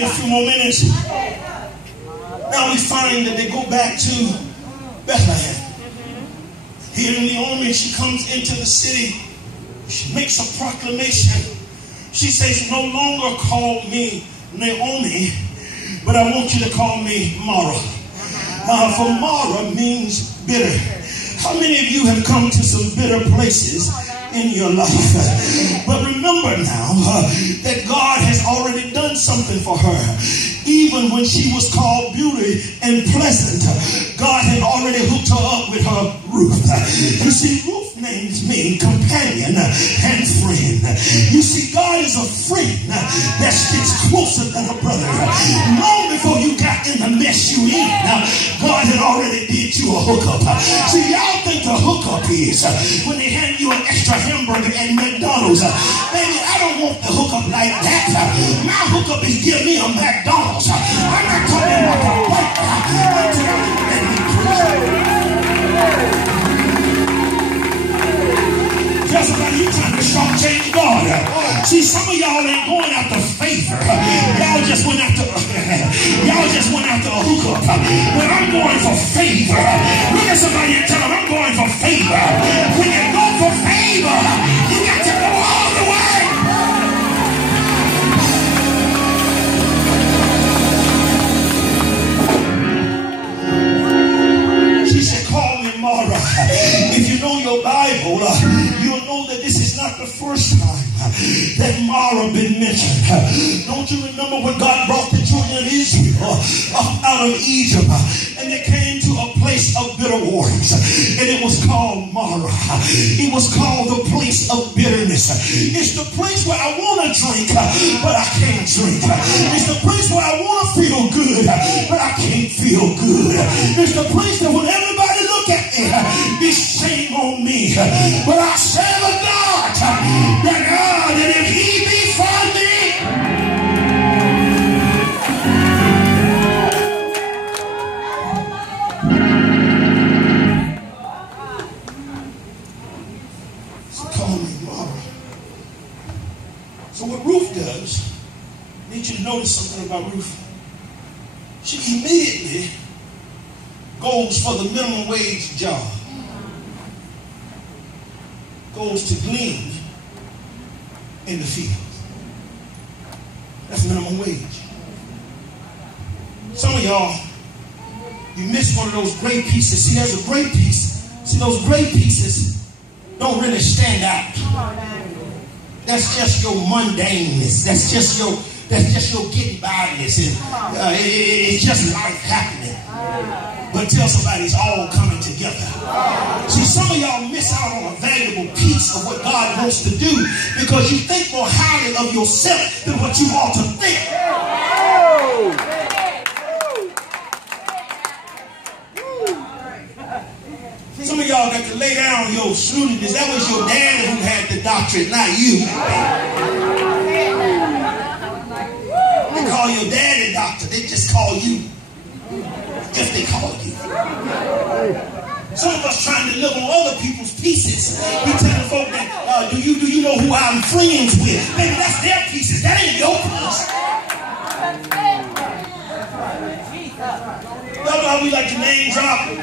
me a few more minutes. Now we find that they go back to Bethlehem. Here in Naomi, she comes into the city. She makes a proclamation. She says, no longer call me Naomi, but I want you to call me Mara. For Mara means bitter. How many of you have come to some bitter places in your life? But remember now that God has already done something for her. Even when she was called beauty and pleasant, God had already hooked her up with her Ruth. You see, Ruth names mean companion and friend. You see, God is a friend that sticks closer than a brother. Long before you got in the mess you in, God had already did you a hookup. See, y'all think the hookup is when they hand you an extra hamburger at McDonald's. Baby, I don't want the hookup like that. My hookup is give me a McDonald's. I'm not talking about the break. I'm telling you that tell somebody you trying to shortchange God. See, some of y'all ain't going after favor. Y'all just went after a hookup. But I'm going for favor. Look at somebody and tell them I'm going for favor. When you go for favor, you got to go all the way. She said, call me Mara. If you know your Bible, you'll know that this is not the first time that Mara been mentioned. Don't you remember when God brought the children of Israel up out of Egypt and they came to a place of bitter waters, and it was called Mara. It was called the place of bitterness. It's the place where I want to drink, but I can't drink. It's the place where I want to feel good, but I can't feel good. It's the place that when everybody look at me, it's shame on me. But I serve a God, that if he be for me, so call me Mara. So what Ruth does, I need you to notice something about Ruth. She immediately goes for the minimum wage job. Goes to glean in the field. That's minimum wage. Some of y'all, you missed one of those great pieces. See, there's a great piece. See, those great pieces don't really stand out. That's just your mundaneness. That's just your getting byness. It's just life happening. But tell somebody it's all coming together. See, some of y'all miss out on a valuable piece of what God wants to do because you think more highly of yourself than what you ought to think. Some of y'all got to lay down your snootiness. That was your daddy who had the doctorate, not you. They call your daddy doctor. They just call you. If they call you. Some of us trying to live on other people's pieces. We telling folk that, do you know who I'm friends with? Baby, that's their pieces. That ain't your piece. Y'all know how we like to name drop.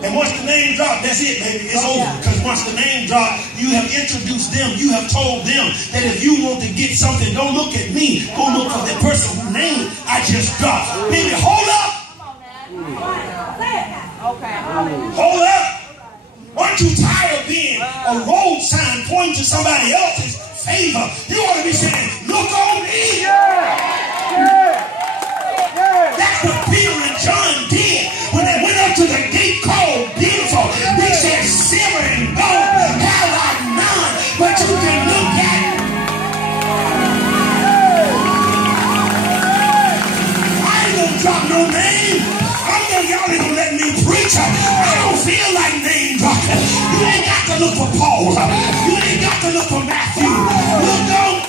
And once the name drop, that's it, baby. It's over. Because once the name drop, you have introduced them. You have told them that if you want to get something, don't look at me. Go look for the person whose name I just dropped. Baby, hold up. Hold up. Aren't you tired of being a road sign pointing to somebody else's favor? You ought to be saying, look on me. That's what Peter and John did when they went up to the gate called Beautiful. They said, silver and gold have I none, but you can look at it. I ain't gonna drop no name. Y'all ain't gonna let me preach. I don't feel like name dropping. You ain't got to look for Paul. You ain't got to look for Matthew. Look on.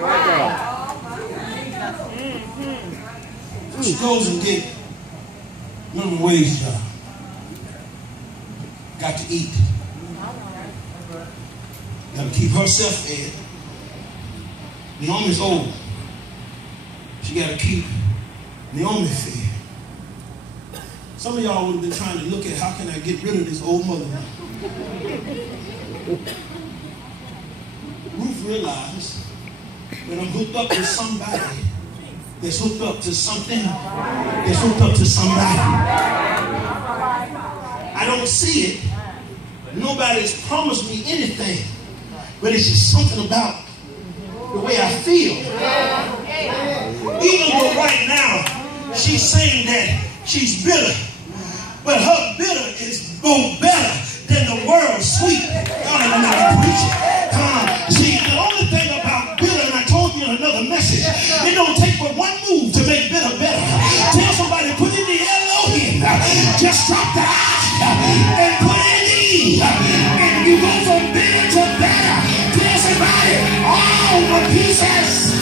My God. She goes and get minimum wage job. Got to eat. Got to keep herself fed. Naomi's old. She got to keep Naomi fed. Some of y'all would have been trying to look at how can I get rid of this old mother. Ruth realized that I'm hooked up to somebody that's hooked up to something that's hooked up to somebody. I don't see it. Nobody's promised me anything, but it's just something about the way I feel. Even though right now she's saying that she's bitter, but her bitter is no better than the world's sweet. Y'all ain't gonna preach it. See, the only thing about bitter, and I told you in another message, it don't take but one move to make bitter better. Tell somebody, put in the Elohim, just drop the I and put in E, and you go from bitter to better. Tell somebody, all the pieces.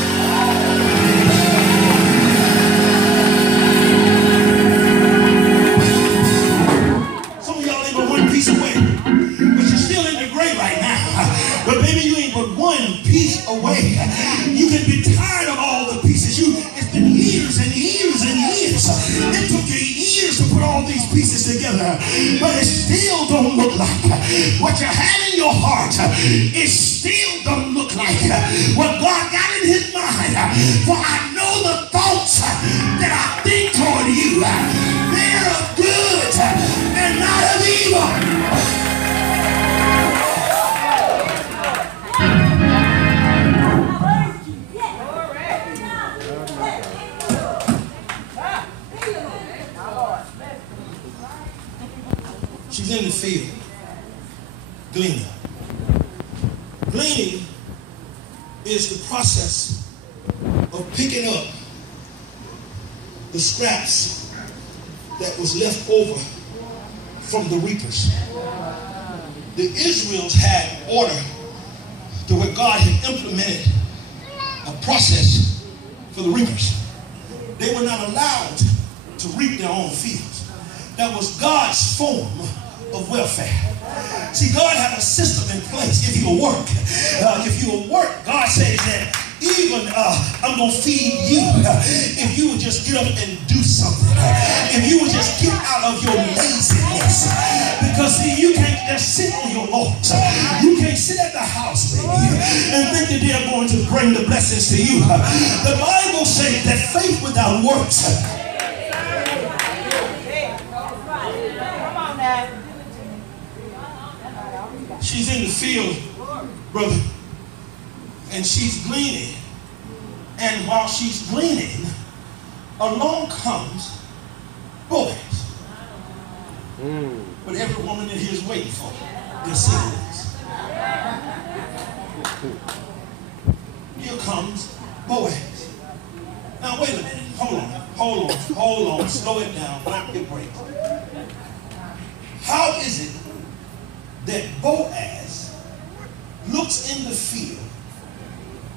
Piece away, but you're still in the grave right now. But baby, you ain't but one piece away. You can be tired of all the pieces. It's been years and years and years. It took you years to put all these pieces together, but it still don't look like what you had in your heart. It still don't look like what God got in His mind. For I know the thoughts that I think toward you. They're of good and not of evil. She's in the field, gleaning. Gleaning is the process of picking up the scraps that was left over from the reapers. The Israelites had order to where God had implemented a process for the reapers. They were not allowed to reap their own fields. That was God's form of welfare. See, God had a system in place. If you will work, God says that even I'm going to feed you if you would just get up and do something. If you would just get out of your laziness. Because see, you can't just sit on your laurels. You can't sit at the house, baby, and think that they're going to bring the blessings to you. The Bible says that faith without works. She's in the field, brother, and she's gleaning. And while she's gleaning, along comes Boaz. What every woman in here is waiting for. They're singles. Here comes Boaz. Now wait a minute. Hold on. Slow it down. Don't get break. How is it that Boaz looks in the field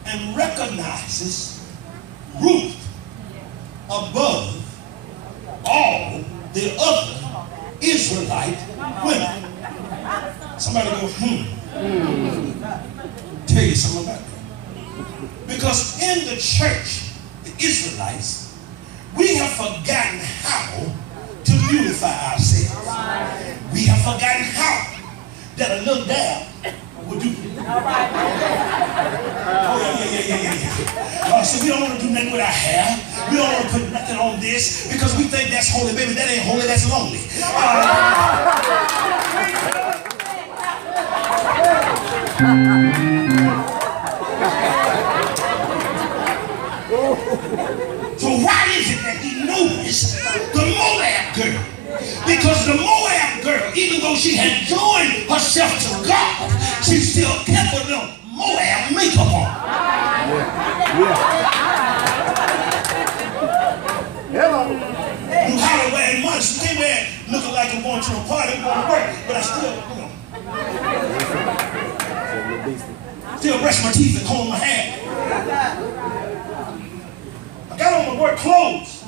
and recognizes Ruth above all the other Israelite women? Somebody go, Tell you something about that. Because in the church, the Israelites, we have forgotten how to beautify ourselves. We have forgotten how that a little dab would do. So we don't want to do nothing with our hair. We don't want to put nothing on this because we think that's holy. Baby, that ain't holy, that's lonely. So why is it that he noticed the Moab girl? Because the Moab girl, even though she had joined herself to God, she still kept a little Moab makeup on. Hello. You holler wearing months. You can't wear looking like I'm going to a party, I'm going to work, but I still brush my teeth and comb my hair. I got on my work clothes.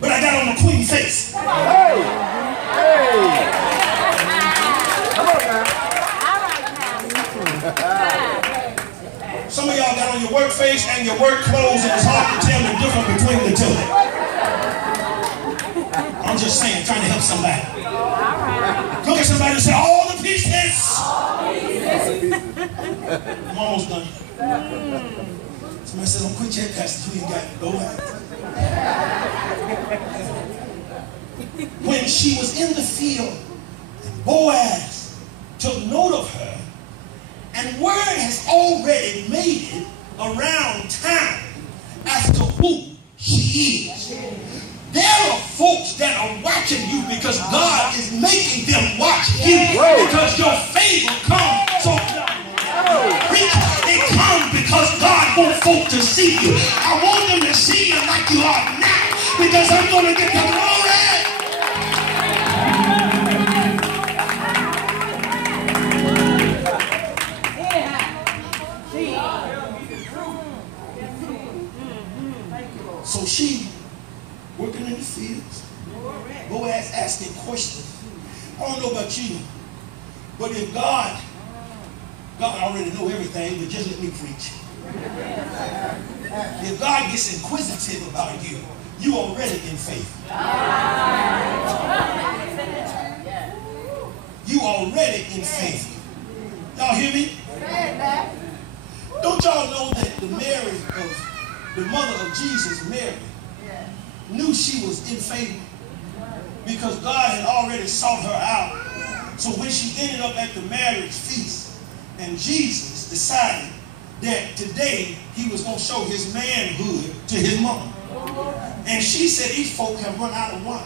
but I got on the queen face. Hey! Come on now. Some of y'all got on your work face and your work clothes, and it's hard to tell the difference between the two. I'm just saying, trying to help somebody. Look at somebody and say, all the pieces. I'm almost done. Somebody said, don't quit yet, Pastor. You ain't got it. Go ahead. When she was in the field, Boaz took note of her, and word has already made it around town as to who she is. There are folks that are watching you because God is making them watch you. Because your favor comes. So it comes because God wants folk to see you. I want them to see you like you are now, because I'm going to get the glory. So she working in the fields. Boaz asking questions. I don't know about you, but if God already know everything, but just let me preach. If God gets inquisitive about you, you already in faith. You already in faith. Y'all hear me? Don't y'all know that the mother of Jesus, Mary, knew she was in favor because God had already sought her out. So when she ended up at the marriage feast, and Jesus decided that today he was going to show his manhood to his mama. And she said, these folk have run out of wine.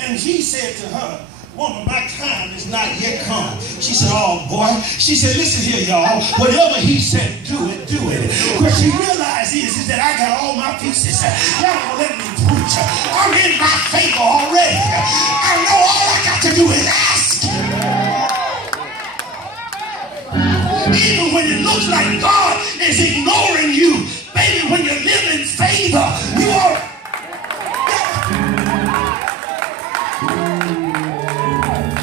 And he said to her, woman, my time is not yet come. She said, oh boy. She said, listen here, y'all. Whatever he said, do it, do it. What she realized is that I got all my pieces. Y'all gonna let me preach. I'm in my favor already. I know all I got to do is ask. Even when it looks like God is ignoring you, baby, when you live in favor, you are.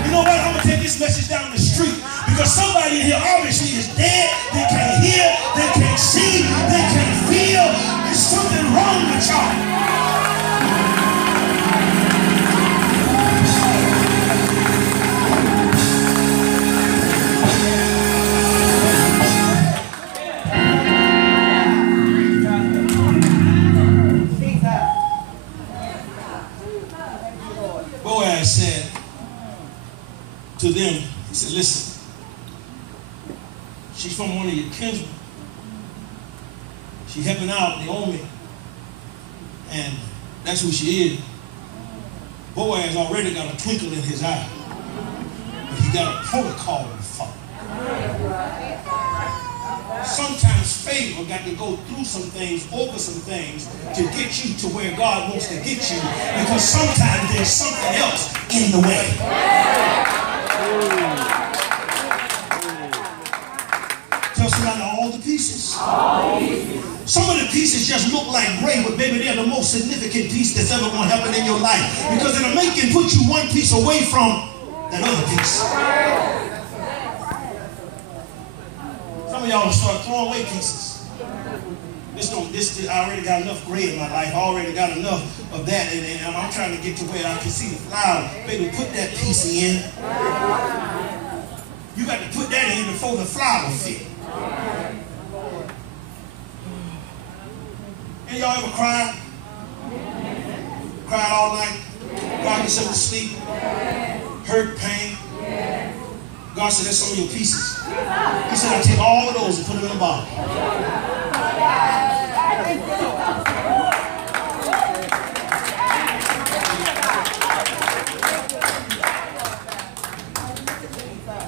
You know what? I'm going to take this message down the street because somebody in here obviously is dead. They can't hear, they can't see, they can't feel. There's something wrong with y'all. Said to them, he said, listen, she's from one of your kinsmen. She's helping out Naomi, and that's who she is. Boaz already got a twinkle in his eye, but he got a protocol to follow. Sometimes favor got to go through some things, over some things, to get you to where God wants to get you, because sometimes there's something else in the way. Tell somebody all the pieces. Some of the pieces just look like gray, but baby, they're the most significant piece that's ever going to happen in your life, because it'll make you put you one piece away from that other piece. Some of y'all will start throwing away pieces. I already got enough gray in my life. I already got enough of that, and I'm trying to get to where I can see the flower. Baby, put that piece in. You got to put that in before the flower fit. Any y'all ever cried? Cried all night? Cried yourself to sleep? Hurt, pain? God said, that's some of your pieces. He said, I'll take all of those and put them in a bottle.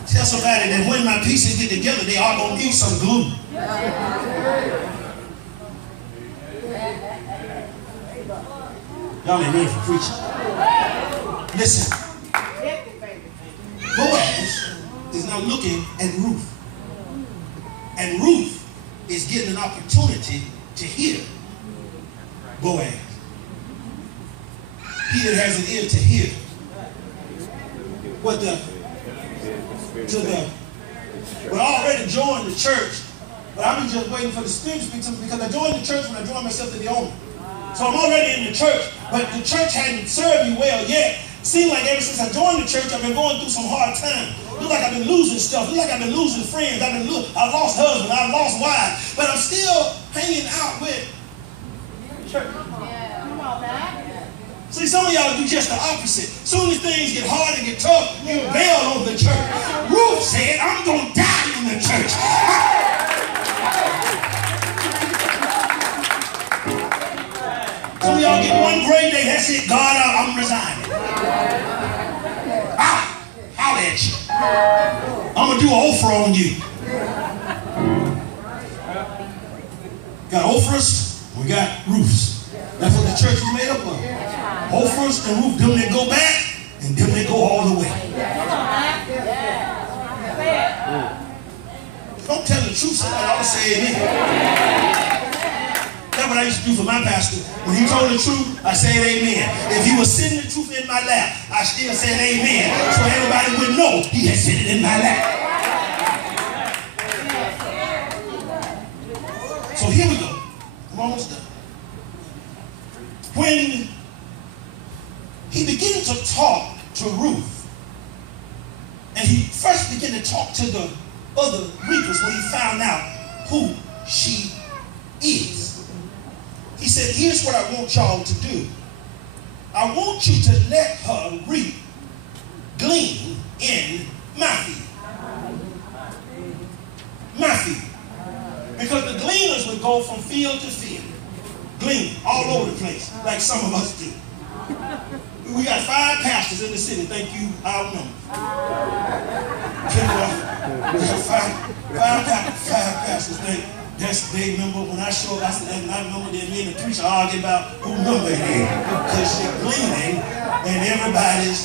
Tell somebody that when my pieces get together, they all going to need some glue. Y'all ain't ready for preaching. Listen. Boaz is now looking at Ruth. And Ruth is getting an opportunity to hear Boaz. he that has an ear to hear what we already joined the church, but I've been just waiting for the Spirit to speak to me, because I joined the church when I joined myself to the owner. So I'm already in the church, but the church hadn't served me well yet. Seems like ever since I joined the church, I've been going through some hard times. Look like I've been losing stuff. Look like I've been losing friends. I lost husband. I've lost wives. But I'm still hanging out with church. See, some of y'all do just the opposite. Soon as things get hard and get tough, you bail on the church. Ruth said, I'm going to die in the church. Some of y'all get one great day, that's it, God, I'm resigning. Holler at you. I'm going to do an offer on you. Got Ophrahs, we got Ruths. That's what the church is made up of. Ophrahs and Ruth, them that go back, and them that go all the way. If I'm telling the truth, somebody ought to say amen. That's what I used to do for my pastor. When he told the truth, I said amen. If he was sitting the truth in my lap, I still said amen. So everybody would know he had said it in my lap. So here we go. I'm almost done. When he began to talk to Ruth, and he first began to talk to the other reapers when he found out who she is. He said, here's what I want y'all to do. I want you to let her glean in my field. My field. Because the gleaners would go from field to field, gleaning all over the place, like some of us do. We got 5 pastors in the city. Thank you, outnumbered. We got five pastors. They remember when I showed, I said, I remember that me and the preacher argue about who number it is. Because they're gleaning in everybody's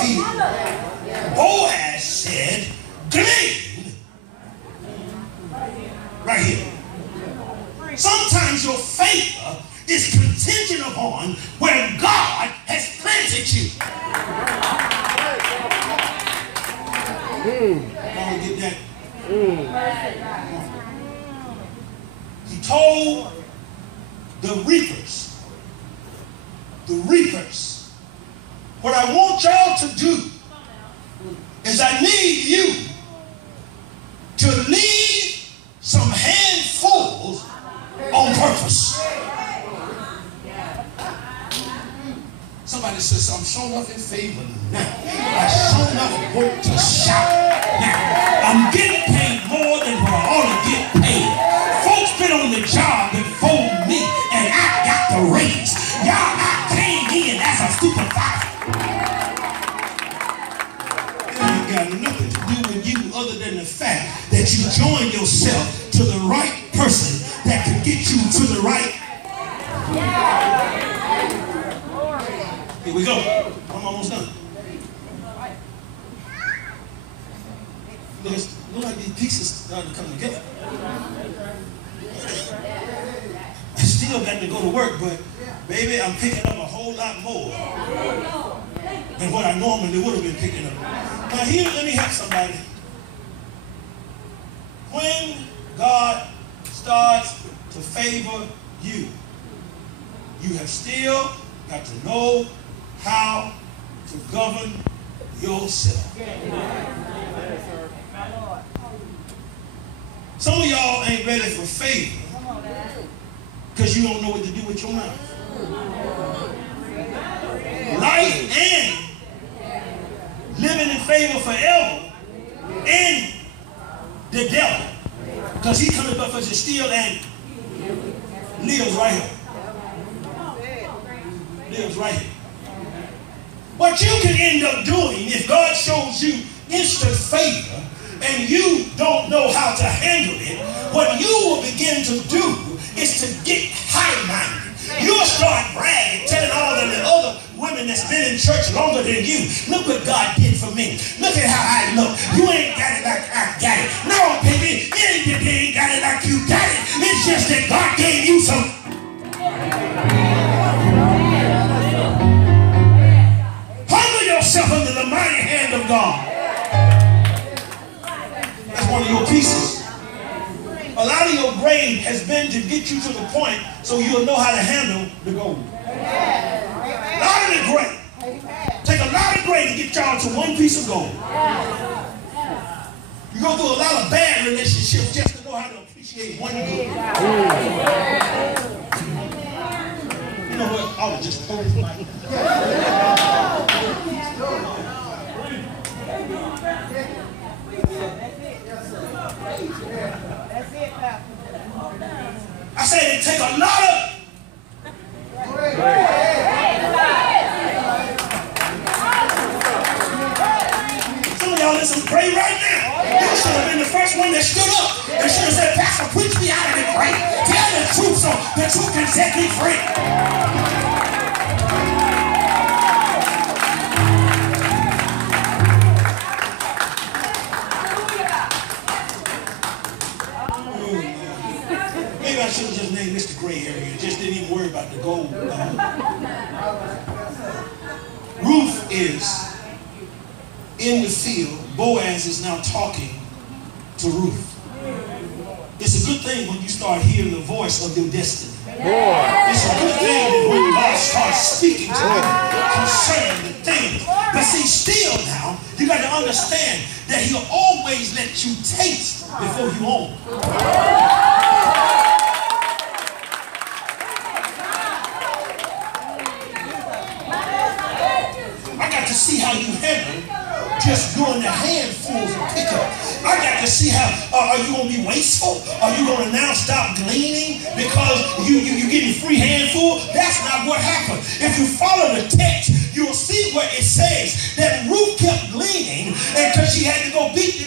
field. Boaz said, glean right here. Sometimes your favor is contingent upon where God has planted you. Y'all get that? He told the reapers, what I want y'all to do is I need you to leave some handfuls on purpose. Somebody says, I'm showing up in favor now. I showing up want to shout now. I'm getting paid more than what I ought to get paid. Folks been on the job before me, and I got the raise. Y'all, I came in as a supervisor. It ain't got nothing to do with you other than the fact that you joined yourself to the right person that can get you to the right. Here we go. I'm almost done. Look like these pieces starting to come together. I still got to go to work, but baby, I'm picking up a whole lot more than what I normally would have been picking up. Now here, let me help somebody. When God starts to favor you, you have still got to know how to govern yourself. Some of y'all ain't ready for favor because you don't know what to do with your mouth. Life and living in favor forever and the devil, because he coming up for to steal and lives right here. Lives right here. What you can end up doing if God shows you instant favor and you don't know how to handle it, what you will begin to do is to get high-minded. You'll start bragging, telling all of the other women that's been in church longer than you, look what God did for me. Look at how I look. You ain't got it like I got it. No, baby, it ain't that they ain't got it like you got it. It's just that God gave you some. lot of your grade has been to get you to the point so you'll know how to handle the gold. A lot of the grade. Take a lot of grade to get y'all to one piece of gold. You go through a lot of bad relationships just to know how to appreciate one good. You know what? I was just close my I said it take a lot of some of y'all listen, pray right now. You should have been the first one that stood up and should have said, Pastor, preach me out of the grave. Tell the truth so the truth can set me free. Maybe I should have just named this the gray area. Just didn't even worry about the gold. Ruth is in the field. Boaz is now talking to Ruth. It's a good thing when you start hearing the voice of your destiny. It's a good thing that when God starts speaking to you concerning the things. But see, still now, you got to understand that he'll always let you taste before you own. I got to see how you handle just doing the handfuls of pickup. I got to see how, are you going to be wasteful? Are you going to now stop gleaning because you're getting free handful? That's not what happened. If you follow the text, you'll see where it says that Ruth kept gleaning and because she had to go beat